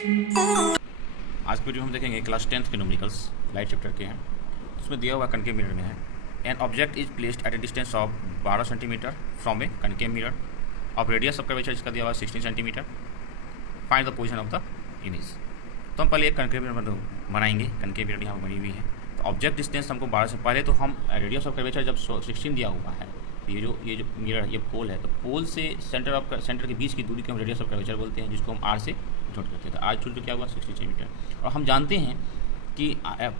आज की वीडियो हम देखेंगे क्लास 10th के न्यूमेरिकल्स लाइट चैप्टर के हैं। उसमें दिया हुआ कनकेव मिरर में है an object is placed at A distance of 12 centimetre from A concave mirror of radius of curvature इसका दिया हुआ 16 centimetre. Find the position of the image. तो हम पहले एक कनकेव मिरर बनाएंगे। कनकेव मिरर यहाँ बनी हुई है तो ऑब्जेक्ट डिस्टेंस हमको 12 से पहले तो हम रेडियस ऑफ कर्वेचर जब 16 दिया हुआ है तो ये जो मिरर ये पोल है तो पोल से सेंटर के बीच की दूरी को हम रेडियस ऑफ कर्वेचर बोलते हैं, जिसको हम आर से नोट करते हैं। तो आर चुन क्या हुआ 60 सेंटीमीटर। और हम जानते हैं कि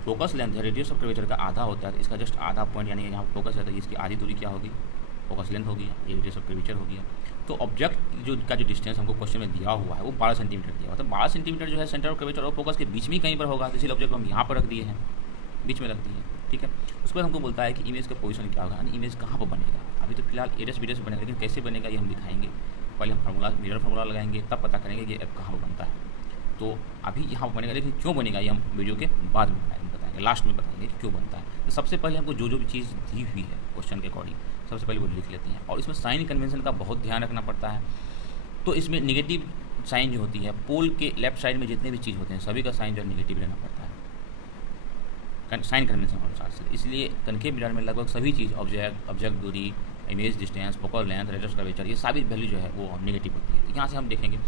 फोकस लेंथ है रेडियस ऑफ कर्वेचर का आधा होता है, तो इसका जस्ट आधा पॉइंट यानी यहाँ फोकस है तो इसकी आधी दूरी क्या होगी, फोकस लेंथ होगी, ये रेडियस ऑफ कर्वेचर हो गया। तो ऑब्जेक्ट जो डिस्टेंस हमको क्वेश्चन में दिया हुआ है वो 12 सेंटीमीटर दिया हुआ है। तो 12 सेंटीमीटर जो है सेंटर ऑफ कर्वेचर और फोकस के बीच में कहीं पर होगा, तो इसीलिए ऑब्जेक्ट हम यहाँ पर रख दिए हैं, बीच में रख दिए, ठीक है। उसके बाद हमको बोलता है कि इमेज का पोजीशन क्या होगा, यानी इमेज कहाँ पर बनेगा। अभी तो फिलहाल एडस बीडस बनेगा, लेकिन कैसे बनेगा ये हम दिखाएंगे। पहले हम मिरर फार्मूला लगाएंगे, तब पता करेंगे कि एफ कहाँ पर बनता है। तो अभी यहाँ पर बनेगा, लेकिन क्यों बनेगा ये हम वीडियो के बाद में बताएंगे, लास्ट में बताएंगे कि क्यों बनता है। तो सबसे पहले हमको जो भी चीज़ दी हुई है क्वेश्चन के अकॉर्डिंग सबसे पहले वो लिख लेते हैं। और इसमें साइन कन्वेंशन का बहुत ध्यान रखना पड़ता है। तो इसमें निगेटिव साइन जो होती है पोल के लेफ्ट साइड में जितने भी चीज़ होते हैं सभी का साइन जो है निगेटिव लेना पड़ता है साइन कन्वेंशन अनुसार से। इसलिए कनकेव मिरर में लगभग सभी चीज़ ऑब्जेक्ट दूरी, image distance, focal length, radius curvature, ये सारी वैल्यू जो है वो नेगेटिव होती है। तो यहाँ से हम देखेंगे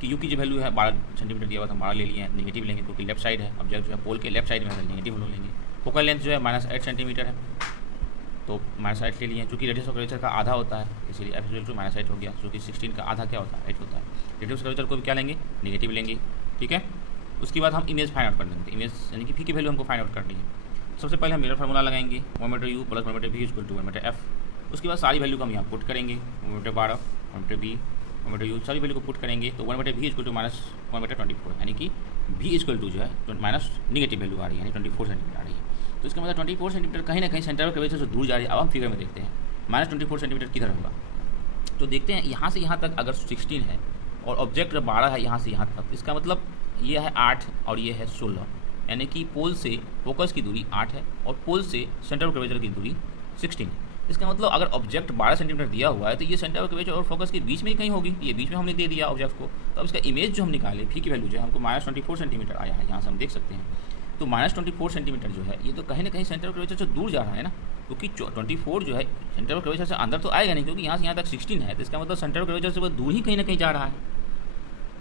कि यू की जो वैल्यू है 12 सेंटीमीटर दिया हुआ था, हम 12 ले लिए हैं, नेगेटिव लेंगे क्योंकि लेफ्ट साइड है ऑब्जेक्ट जो है पोल के लेफ्ट साइड में है, नेगेटिव वैल्यू लेंगे। फोकल लेंथ जो है -8 सेंटीमीटर है तो -8 ले लिए, चूँकि रेडियस ऑफ कर्वेचर का आधा होता है इसलिए एफ इक्वल टू -8 हो गया, क्योंकि 16 का आधा क्या होता है 8 होता है। रेडियस ऑफ कर्वेचर को भी क्या लेंगे, नेगेटिव लेंगे, ठीक है। उसके बाद हम इमेज फाइंड आउट कर देंगे। इमेज यानी कि फी की वैल्यू हमको फाइंड आउट करनी है। सबसे पहले हम मिरर फार्मूला लगाएंगे 1/u + 1/v equal to 1/f। उसके बाद सारी वैल्यू को हम यहाँ पुट करेंगे 1/12, 1/b, 1/u सारी वैल्यू को पुट करेंगे तो 1/v इक्वल टू -1/24, यानी कि v इक्वल टू जो है माइनस निगेटिव वैल्यू आ रही है, यानी 24 सेंटीमीटर आ रही है। तो इसका मतलब 24 सेंटीमीटर कहीं ना कहीं सेंटर ऑफ कर्वेचर से दूर जा रही है। अब हम फिगर में देखते हैं -24 सेंटीमीटर किधर होगा। तो देखते हैं यहाँ से यहाँ तक अगर 16 है और ऑब्जेक्ट 12 है यहाँ से यहाँ तक, इसका मतलब ये है 8 और ये है 16, यानी कि पोल से फोकस की दूरी 8 है और पोल से सेंटर ऑफ कर्वेचर की दूरी 16 है। इसका मतलब अगर ऑब्जेक्ट 12 सेंटीमीटर दिया हुआ है तो ये सेंटर ऑफ कर्वेचर और फोकस के बीच में ही कहीं होगी। ये बीच में हमने दे दिया ऑब्जेक्ट को। तो अब इसका इमेज जो हम निकाले फी की वैल्यू जो है हमको -24 सेंटीमीटर आया है, यहाँ से हम देख सकते हैं। तो -24 सेंटीमीटर जो है ये तो कहीं ना कहीं सेंटर ऑफ कर्वेचर से दूर जा रहा है ना, क्योंकि 24 जो है सेंटर ऑफ कर्वेचर से अंदर तो आएगा नहीं, क्योंकि यहाँ से यहाँ तक 16 है। तो इसका मतलब सेंटर ऑफ कर्वेचर से वो दूर ही कहीं ना कहीं जा रहा है,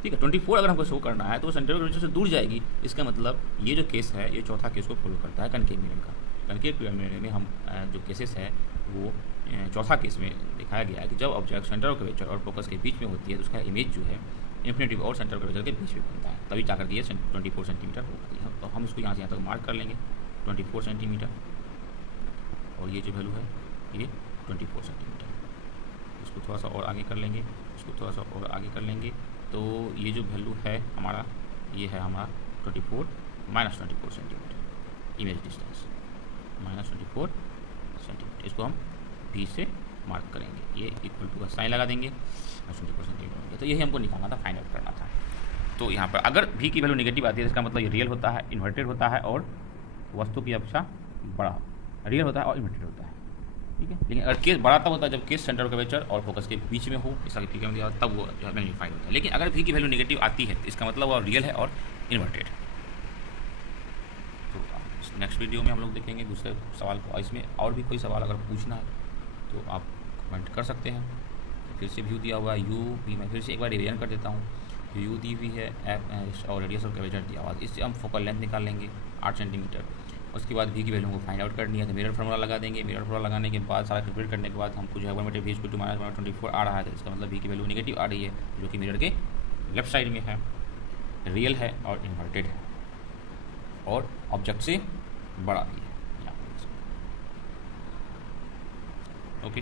ठीक है। 24 अगर हमको शो करना है तो सेंटर ऑफ कर्वेचर से दूर जाएगी। इसका मतलब ये जो केस है ये चौथा केस को फॉलो करता है कनकेव मिरर का। कनकेव मिरर में हम जो केसेस है वो चौथा केस में दिखाया गया है कि जब ऑब्जेक्ट सेंटर ऑफ कर्वेचर और फोकस के बीच में होती है तो उसका इमेज जो है इन्फिनिटिव और सेंटर ऑफ कर्वेचर के बीच में बनता है, तभी जाकर के ये 24 सेंटीमीटर होगा। तो हम इसको यहाँ से यहाँ तक मार्क कर लेंगे 24 सेंटीमीटर, और ये जो वैल्यू है ये 24 सेंटीमीटर। इसको थोड़ा सा और आगे कर लेंगे, इसको थोड़ा सा और आगे कर लेंगे तो ये जो वैल्यू है हमारा ये है हमारा 24 -24 सेंटीमीटर इमेज डिस्टेंस -24 सेंटीमीटर। इसको हम भी से मार्क करेंगे, ये इक्वल टू का साइन लगा देंगे 24 सेंटीमीटर। तो यही हमको निकालना था, फाइंड आउट करना था। तो यहाँ पर अगर भी की वैल्यू नेगेटिव आती है इसका मतलब ये रियल होता है, इन्वर्टेड होता है और वस्तु की अपेक्षा बड़ा रियल होता है और इन्वर्टेड होता है, ठीक है। लेकिन अगर केस बड़ा तब होता है जब केस सेंटर ऑफ कर्वेचर और फोकस के बीच में हो, इसका फिगर में दिया हो, तब वो जो है मैग्नीफाइड होता है। लेकिन अगर भी की वैल्यू नेगेटिव आती है तो इसका मतलब वो रियल है और इन्वर्टेड। तो नेक्स्ट वीडियो में हम लोग देखेंगे दूसरे सवाल को। इसमें और भी कोई सवाल अगर पूछना है तो आप कमेंट कर सकते हैं। फिर से व्यू दिया हुआ है यू भी, मैं फिर से एक बार रिवीजन कर देता हूँ। यू दी हुई है एफ और रेडियस ऑफ कर्वेचर दिया हुआ है, इससे हम फोकल लेंथ निकाल लेंगे 8 सेंटीमीटर। उसके बाद भी की वैल्यू को फाइंड आउट करनी है तो मिरर फार्मूला लगा देंगे। मिरर फार्मूला लगाने के बाद सारा कैलकुलेट करने के बाद हमको जो है 1/v इक्वल टू -1/24 आ रहा है। तो इसका मतलब भी की वैल्यू नेगेटिव आ रही है, जो कि मिरर के लेफ्ट साइड में है, रियल है और इन्वर्टेड है और ऑब्जेक्ट से बड़ा भी है। ओके।